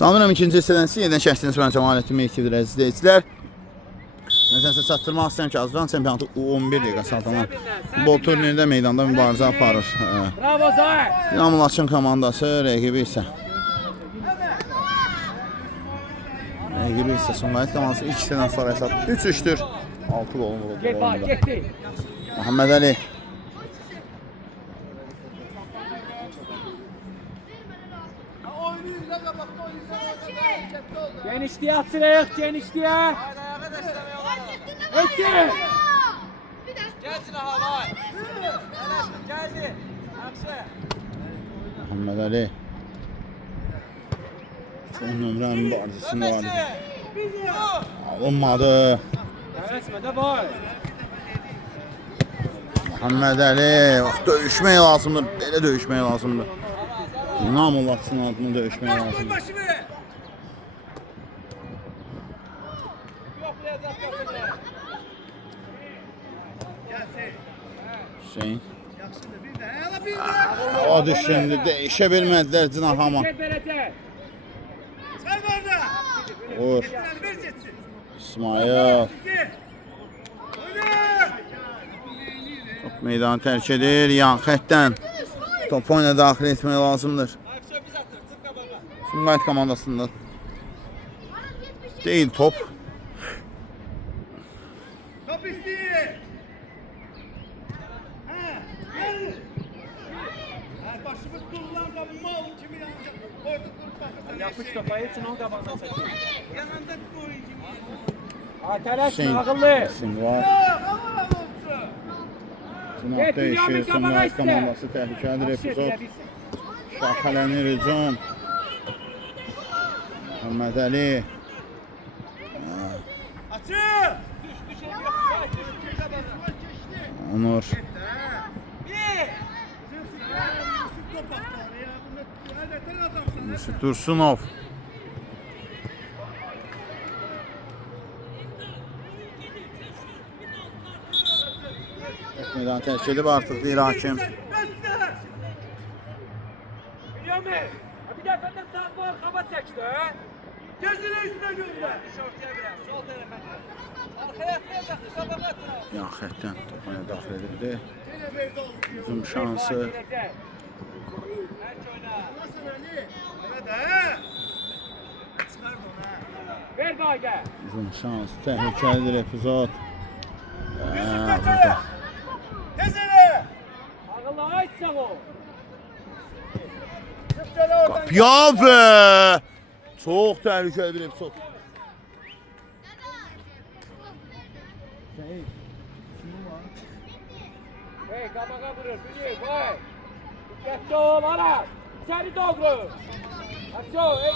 Sanırım ikinci hissədən siz yeniden şəxsiniz mən Cəmal etmək iktidir əziz izləyicilər. Nəsənsə çatdırmaq istəyirəm ki, Azərbaycan çempionatı U11 liqa saltanan futbol turnirində meydanda mübarizə aparır. Bravo Zay! Dinamo Laçın komandası, rəqibi isə Sumqayıt komandası ilk hissədən sonra hesab 3-3'dür. 6 gol vuruldu oyunda. Muhammed Ali. Genişliğe atırıq, genişliğe. Etsin. Gəlsin hava. Gəldi. Yaxşı. Muhammed Ali. Son nömrə mübarizəsində var. Alınmadı. Resmede var. Muhammed Ali. Bak, döyüşmək lazımdır. Belə döyüşmək lazımdır. Dinamo Laçın adını döyüşmək lazımdır. Hüseyin. O düşündü. Değişə bilmədilər Cinahama. Vur. İsmail. Top meydanı tərk edir. Yan xəttdən. Topu oyuna daxil etmək lazımdır. Sumqayıt komandasında değil top. Top istəyir. Başımız kullandı mal kimi yanacak. Orada dur bakasın. Yapış topa etsin o qabağına çəkir. Yanında koyucu. Tələsmə, ağıllı. Var. Cinah değişir. Sumqayıt komandası təhlükəlidir epizod. Şaxələnir hücum. Muhammed Ali. Açıq. Onur. Yusuf Dursunov. Meydan tərk edib artıq deyir hakim. Bünyamin, bir dəfədə sağ var, qaba çəkdi. Gözünü üstüne gönder. Şortaya biraz. Sol tərəfə. Arkaya atmayacaqdı. Qabağa atın. Yan xəttdən topa daxil edildi. Hücum şansı. Ver bayda. Hücum şansı. Təhlükəlidir epizod. Tezene. Ağıllı açsaq o. Qapiyavə! Çox təhlükəli bir epizod. Hey, qabağa vurur, bünür, vay. Diqqətli ol, Aras. İçəri doğru. Aço, hey.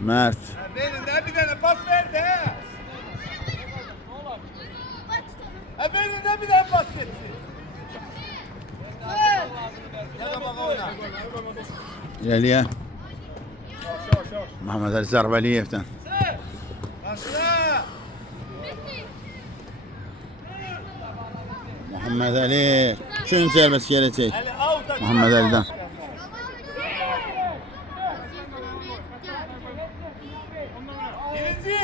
Mert. Verin de bir tane pas ver de. Verin de bir tane pas geçsin. İrəliyə. Muhammed Ali Zərbəliyevdən. Muhammed Ali. Üçüncü zərbəsi gələcək. Muhammed Ali'dən. Birinci.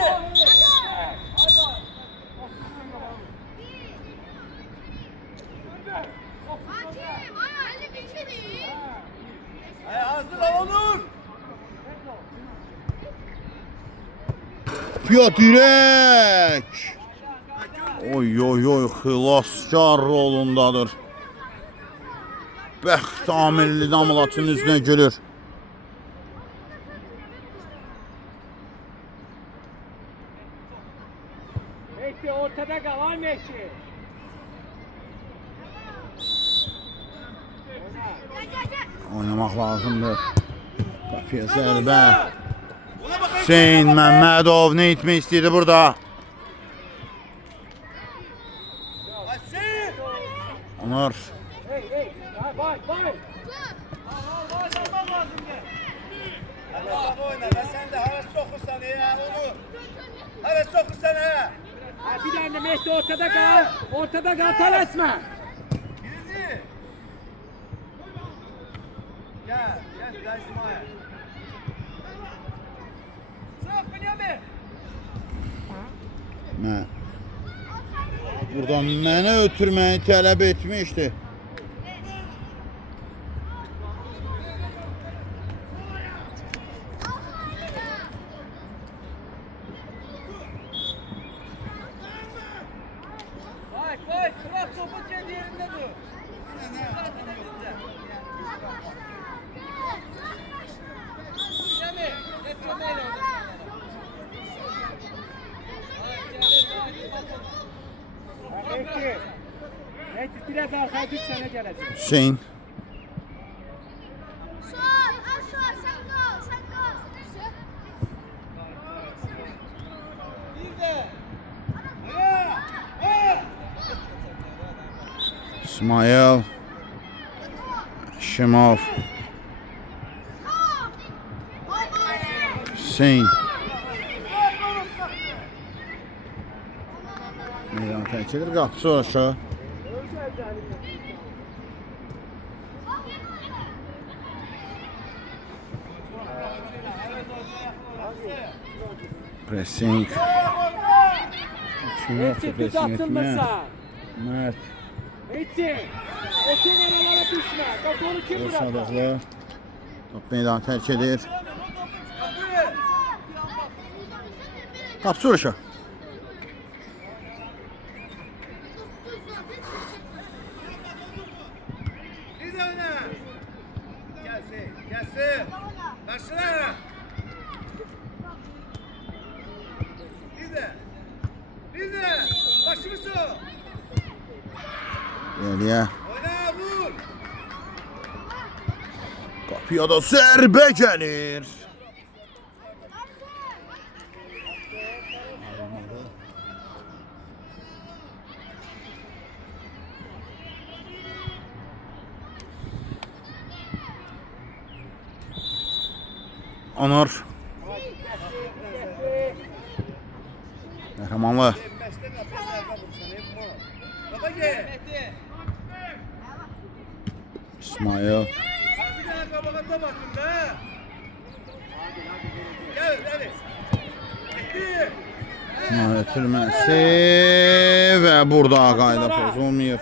Hazır ol Onur. Ya dirək. Oy oy oy, xilaskar rolundadır. Bəxt amilli Dinamo Laçının üzünə gülür. Mehdi ortada qal, Mehdi. Oynamaq lazımdır. Qapıya zərbə. Hüseyin Məmmədov nə etmək istəyirdi burada? Onur. Hey, hey, bay, bay. Oyna ve sen de hara sokursan ya onu. Hara sokursan ha. Bir tane de Mehdi ortada kal. Ortada kal, tələsmə. Birinci. Gel, gel İsmail. Sağ Bünyamin. Buradan mənə ötürməyi tələb etmişdi. Vay, vay, bırak topu kendi yerinde dur. Bünyamin, geç gömeyle orada. Eti biraz arkaya düş sana gelecek. Hüseyin. Sol, aşağı, sen gol, sen gol. Bir de. İsmail. Şimov. Hüseyin. Meydan tərk edir. Qapısı aşağı. Pressing. Kim yoksa Eti düz pressing etmeye? atılmasa. Mert. Eti. O kenarlara düşme. Bak onu kim bırakır? Sadıqlı. Top meydan tərk edir. Qapısı aşağı. Bir de öne. Gelsin, gelsin. Başla. Bir de. Bir de. Başımızı. Geriyə. Oyna, vur. Qapıya da zərbə gəlir. Anar. Qəhrəmanlı. Baba gel. İsmail. Bir tane kabağa top attın be. Gel, hadi. Gitti. İsmail ötürməsi və burada qayda pozulmayıb.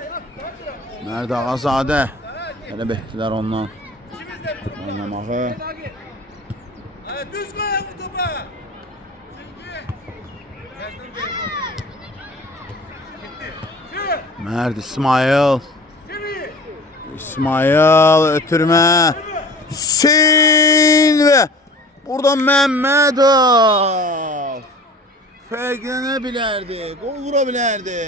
Mərd Ağazadə tələb etdilər ondan oynamağı. Düz koy bu topa. Mərd İsmail. Şimdi. İsmail ötürmə. Sin və burada Məmmədov. Fərqlənə bilərdi, qol vura bilərdi.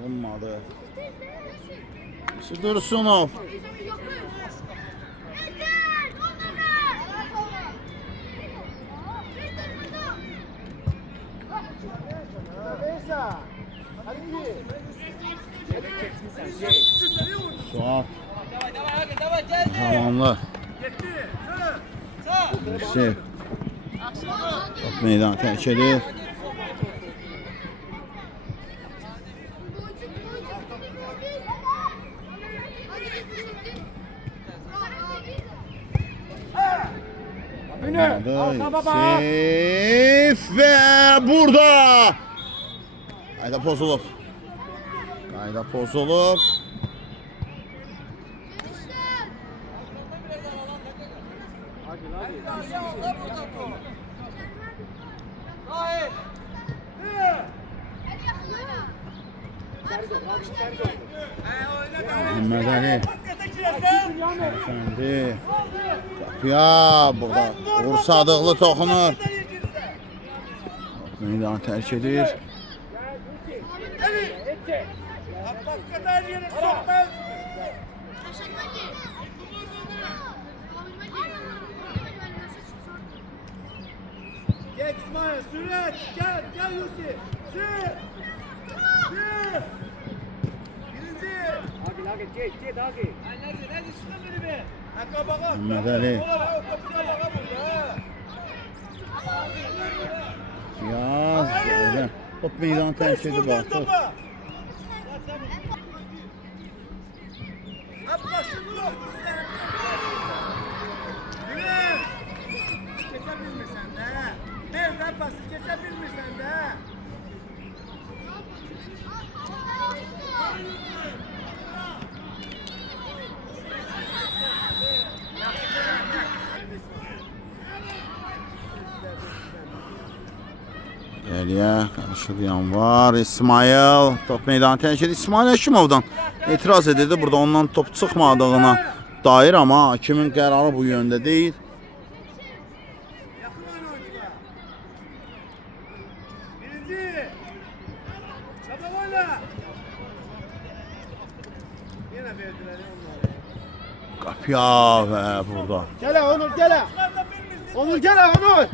Alınmadı. Dursunov. Suat. Zamanlı. Yusuf. Top meydan tərk edir. Yusuf ve burada. Qayda pozulub. Qayda pozulub. Mehmet Ali. Efendi. Ya burada Uğur Sadıqlı toxunur. Meydanı tərk edir. Hakikaten yere sokmaz. Gel İsmail, sürat. Gel, gel Yusuf. Sür. Sür. Birinci. Hadi geç hadi. Nerede çıkın beni be? Hakka bakalım. Mehmet Ali. Topuna bakalım burada. Yaz. Top meydanı tərk edib artıq. Başını İçəriyə qarışıqlayan var. İsmail top meydanı tərk edir. İsmail Həkimovdan etiraz edirdi. Burada ondan top çıxmadığına dair, amma hakimin qərarı bu yöndə deyil. Yakın oyuncular. Birinci. Çabuk oyna. Yine verdiler ya onları. Qapıya və burada. Gel Onur gel. Onur gel Onur.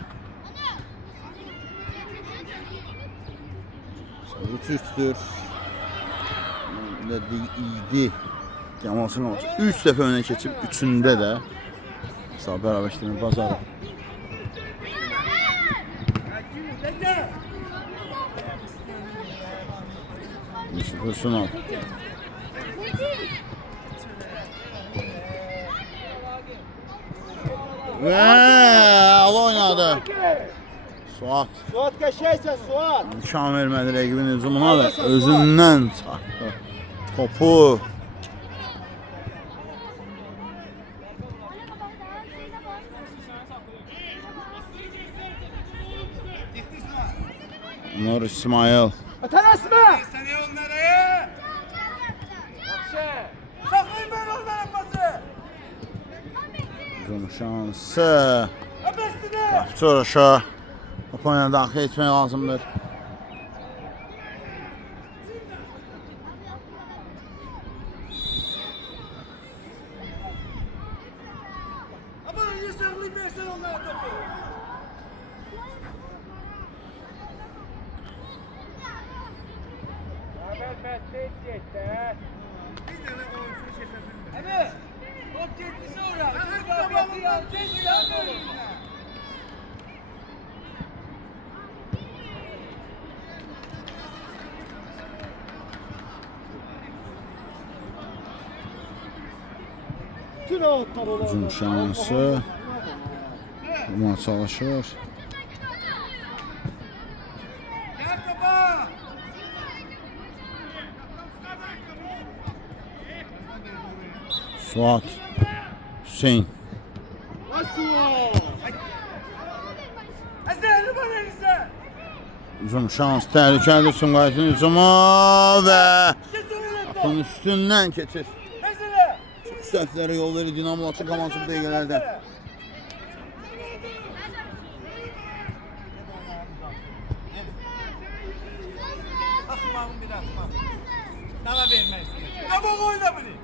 3-3'dür. İyiydi. Camalsın olacaq. 3 dəfə önə keçib, 3-ündə də hesab bərabərləşdirmə bazarı. Vursun al. Və al oynadı. Suat. Suat kaşıysa Suat. İmkan vermədi rəqibin hücumuna və özündən çarptı topu. Nur İsmail. Atanasma. Sen onları. Akşe. Saklayın ben onların pası. Hücum şansı. Abestine. Sonra top oyuna daxil etmək lazımdır. Ama önce saklayıp versen onlara topu. Haber mesleği geçti. Bir tane oyuncu kesebildim. Evet. Top yetkisi oraya. Kabiliyeti yancıysa yanmıyor. Tüm outlar Hücum şansı. Vurma çalışır. Gel topa. Suat. Hüseyin. Hazır mı elinize? Hücum şansı. Təhlükəli Sumqayıtın hücumu və topun üstündən keçir. Hazır. Səhvlərə yol verir Dinamo Laçın komansı bu dəqiqələrdə. Asmağım bir asmağım. Sana vermek istedim. Tamam oyna bunu.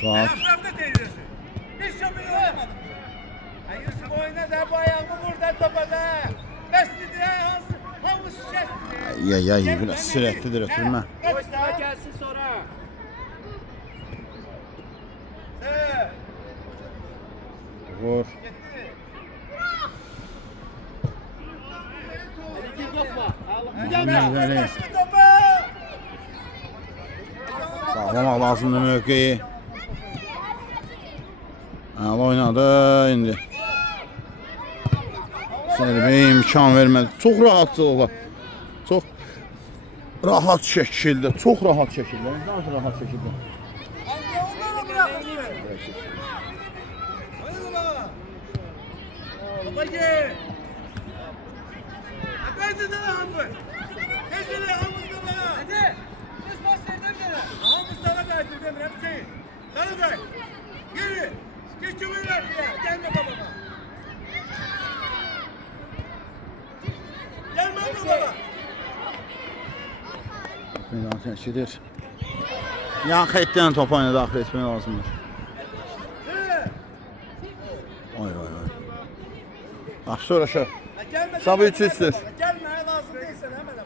Suat. Etrafta teyzesi. Hiç şampiyon olamadım. Ay Yusuf oyna da bu ayağımı buradan topada. Mescidi havuz şişesi. Ya biraz sürətlidir ötürmə. Boşluğa gelsin sonra. Vur. Məhvəli. Başka topa. Saxlamaq lazımdır mövqeyi. Əla oynadı indi. Zərbə imkan vermədi. Çox rahatçılıqla. Çox rahat şəkildə. Çox rahat şəkildə. Daha rahat şəkildə. Onları bırakırsın. Haydi baba. Baba gel. Hadi de hamur. Hadi de hamur da bana. Hadi. Biz pas verdim de. Hamur sana verdim hepsi. Hadi de. Geri. Geç çubuğuyla ya. Gelme babama. Gelme babama. Meydan təşkidir. Yan xəttdən top oyuna daxil etmək lazımdır. Ay. Bax sonra şu. Sabah 3-3'dür. Gelmeye lazım değilsen hemen hemen.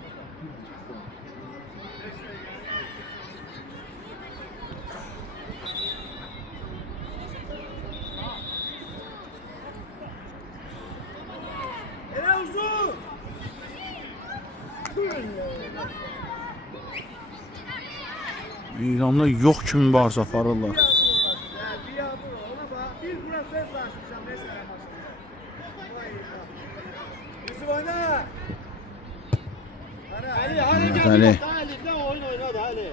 Ele uzun. İranda yox kimi barsa aparırlar. Bir yağmur ona bak. Bir buna söz başlayacağım mesela maçta. Yusuf oyna. Ali Evet, Ali. Ali ne oyun oynadı Ali.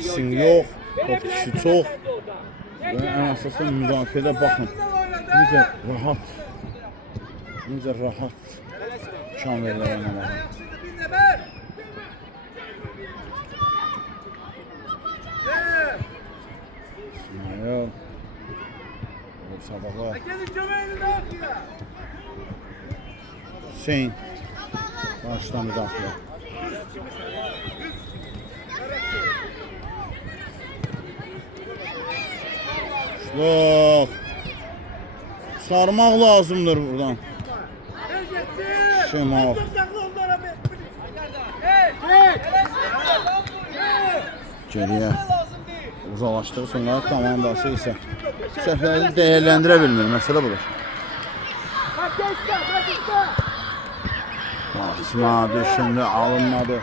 Pressing yox, top düşü çox. Və ən əsası müdafiədə baxın. Necə rahat. Necə rahat şan verirlər oynamağa. İsmail. Sabaha. Hüseyin. Başdan müdafiə. Şloq. Sarmaq lazımdır buradan. Şimal. Geriyə uzalaşdığı sonra komandası isə səhvləri dəyərləndirə bilmir. Məsələ budur. İsmail düşündü, alınmadı.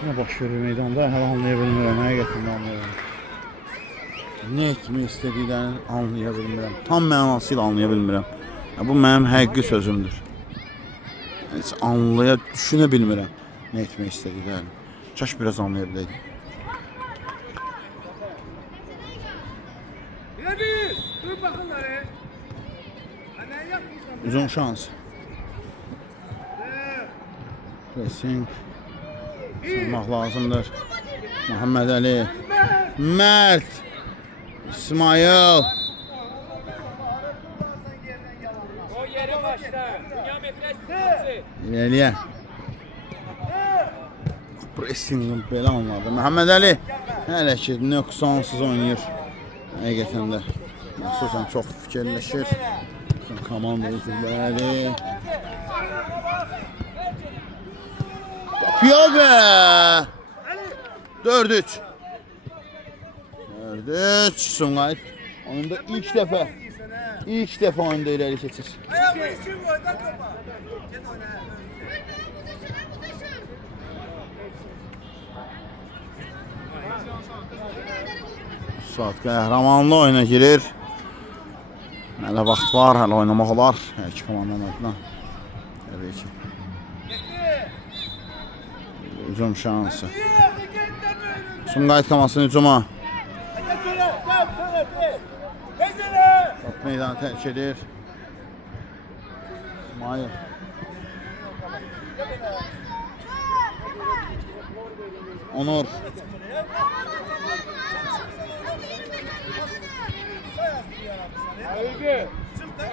Nə baş verir meydanda, hələ anlaya bilmirəm, həqiqətən anlaya bilmirəm. Nə etmək istədiklərini anlaya bilmirəm, tam mənasıyla anlaya bilmirəm. Bu mənim həqiqi sözümdür. Heç düşünə bilmirəm nə etmək istədiklərini. Kaş biraz anlaya biləydim. Uzun şans. Pressing. Sormaq lazımdır. Muhammed Ali. Mert. İsmail. O yere başla. Dünya metresi. İleriye. Pressing'in belə anladı. Muhammed Ali. Hələ ki nöqsansız oynayır. Həqiqətən də. Xüsusən çox fikirləşir. Komanda üzvləri. Piyade. 4-3. 4-3. Sungayt. Oyunda ilk dəfə oyunda ileri keçir. Suat qəhrəmanlı oyuna girir. Hələ vaxt var, hələ oynamaq olar. Hər iki komandanın adına. Təbii ki. Hücum şansı. Sumqayıt komasının hücuma. Top meydanı tərk edir. İsmail. Onur. Övgü.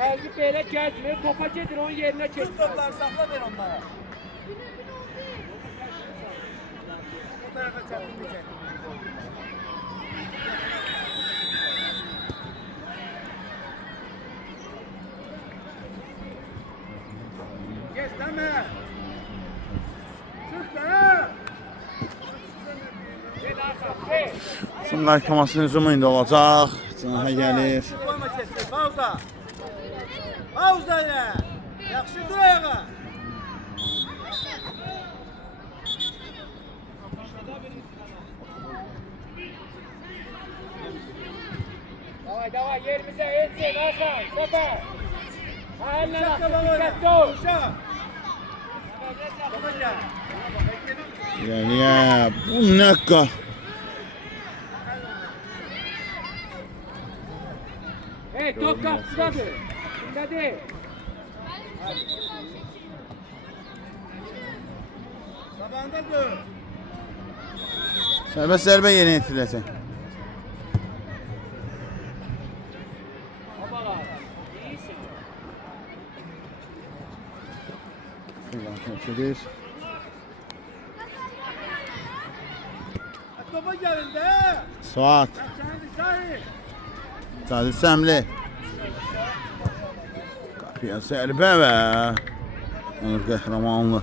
Elgi böyle gezmiyor. Topa getir onun yerine çek. Toplar sakla ver onlara. Bu tarafa çarpmayacak. Geç deme. Çık da. Sumqayıt komasının hücumu indi olacaq. Canaha gəlir. Pauza. Pauza ya. Yaxşı dur ayağa. Davay yerimize etsin Hakan. Sefer. Haline dikkatli ol. Gəliyə. Bu nə qa? Hey top kapsıdadır. Şimdi değil. Tabağında dur. Sərbəst zərbə yerinə yetiriləcək. Babalar. İyisin. Gedir. Topa gelin de. Suat. Kendi Şahin. Sadil Səmli. Qapıya zərbə və Onur qəhrəmanlı.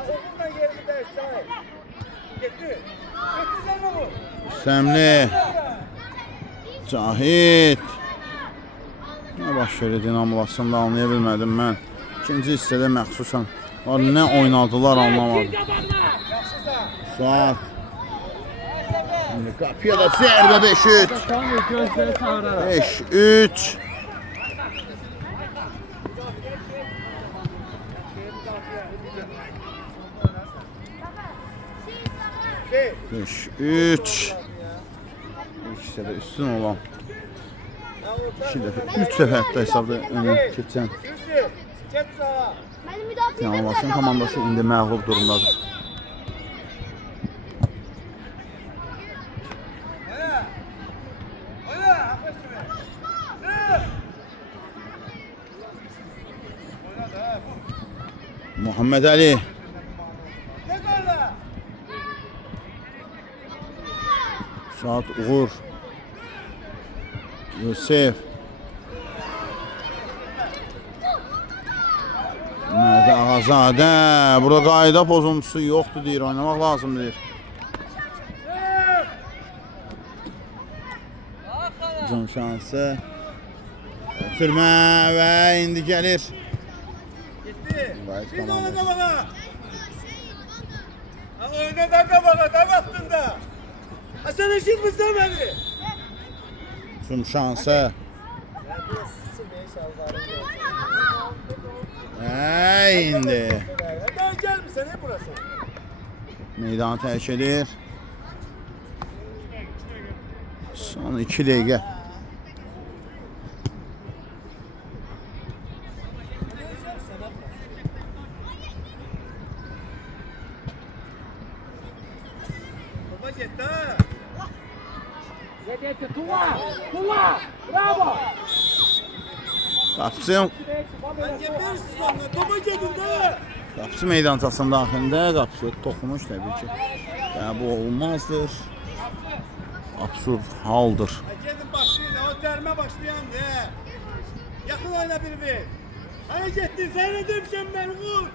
Okunma yerinde Şahin. Getir. Getir sen bu. Səmli. Cahid. Nə baş verir dinamlasında anlaya bilmədim mən. İkinci hissədə məxsusən nə oynadılar anlamadım. Suat. Qapıya da zərbə 5-3. 5-3. 5-3. İkisi də üstün olan. 2 dəfə, 3 dəfə hətta hesabda önə keçən Yusuf, geç sağa. Benim müdafiə Fenerbahçe komandası indi məğlub durumdadır. Oyna. Oyna. Aferin kime. Zı. Oyna da. Muhammed Ali. Geç oyna. Suat Uğur. Yusuf. Mehdi Ağazadə. Burada qayda pozuntusu yoxdur deyir. Oynamaq lazımdır deyir. Can şansı. Ötürmə və indi gəlir. Gitti. Gayet Biz tamam. oyna kabağa. Ha oyna da kabağa. Tam aslında. Ha sen eşit misin beni? Tüm şansı. İndi. Ben gelmişsin hep burası. Meydanı tərk edir. Son 2 dəqiqə. Baba gitti ha. Yedeğe Tuva. Tuva. Bravo. Qapıcı, Ben gebersiz onunla. Topa gidin de. qapıcı meydançasının daxilində qapıcı toxunmuş təbii ki. Yəni bu olmazdır. Absurd haldır. Ha gidin başlayın. O derme başlayan de. Yakın oyna bir. Hani gittin sen ne demişsin ben vur.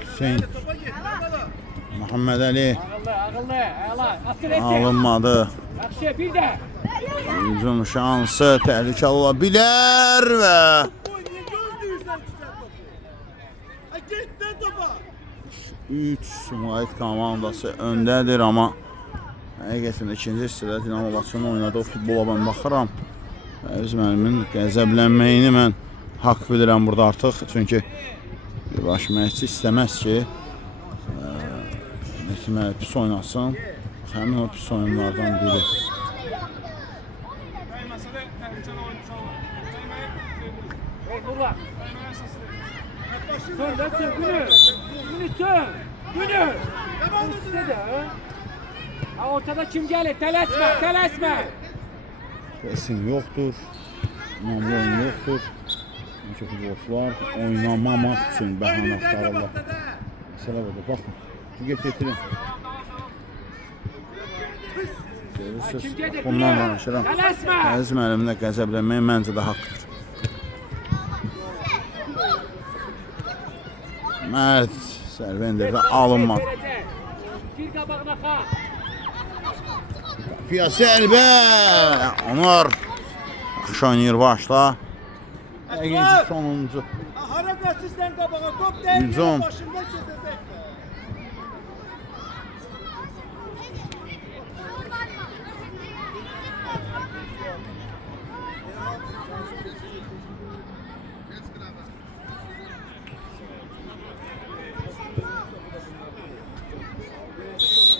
Hüseyin, Topa git. Baba. Muhammed Ali Ağıllı, ağıllı. Ayala. Asıl etsin. alınmadı. Yaxşı, bir de. Hücum şansı təhlükəli ola bilər və Bu niye gözlüyorsun ki sen topu? Ha git de topa. 3 Sumqayıt komandası öndədir, amma həqiqətən ikinci hissədə Dinamo Bakının oynadığı futbola mən baxıram. Öz müəllimin qəzəblənməyini mən haqq bilirəm burada artıq. Çünki baş məşqçi istəməz ki, Mehdi pis oynasın. Həmin o pis oyunlardan biri. Hey, Tuva. Sön, lan sön, günü. Günü sön. Günü. İşte de. Ha, ortada kim gelir? Telaşma, telaşma. Presin yoxdur. İnamlı oyun yoxdur. Çünki futbolçular oynamamaq üçün bəhanə axtarırlar. Məsələ budur. Baxın. Getirin. Görürsünüz. Bundan danışıram. Telaşma. Əziz müəlliminə qəzəblənmək məncə də haqqdır. Mərd zərbə endirdi, alınmadı. Gir qabağına xa. Fiya zərbə! Onlar yaxşı oynayır başla. Həqiqi sonuncu. Ha harakatsız sen kabağa top değil. Hücum. Başında çizecek.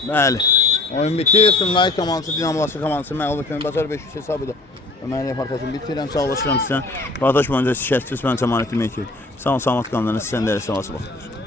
Bəli. Oyun bitir. Sumqayıt komandası Dinamo Bakı komandası məğlub etməyi bacar 5-3 hesabıdır. Mən reportajımı bitirirəm. Sağollaşıram sizə. Reportaj boyunca şərtsiz mən Cəmaləddin Mekir. Sağ olun, salamat qalın. Sizə də elə sağ olun.